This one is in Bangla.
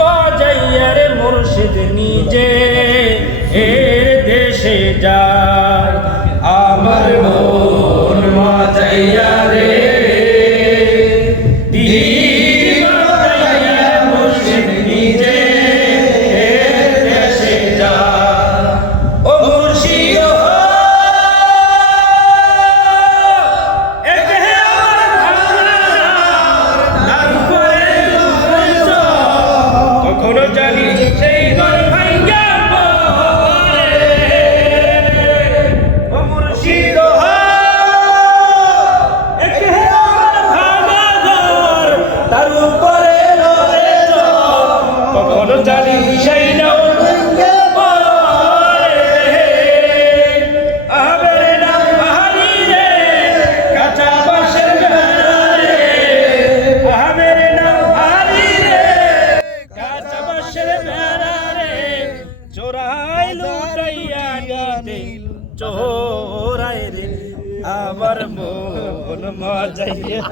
বাজাইয়া রে মুর্শিদ নিজে এর দেশে যায় আমার মন বাজাইয়া রে বাজাইয়া মুর্শিদ নিজে এর দেশে যায় ও মুর্শিদ জানি সেই ঘর ভাইয়া পড়ে ও মুর্শিদ তার উপরে কখনো জানি সেই নাও চোরাই লুটাইয়া নিতে চোরাই রে আমার মন মজাইয়া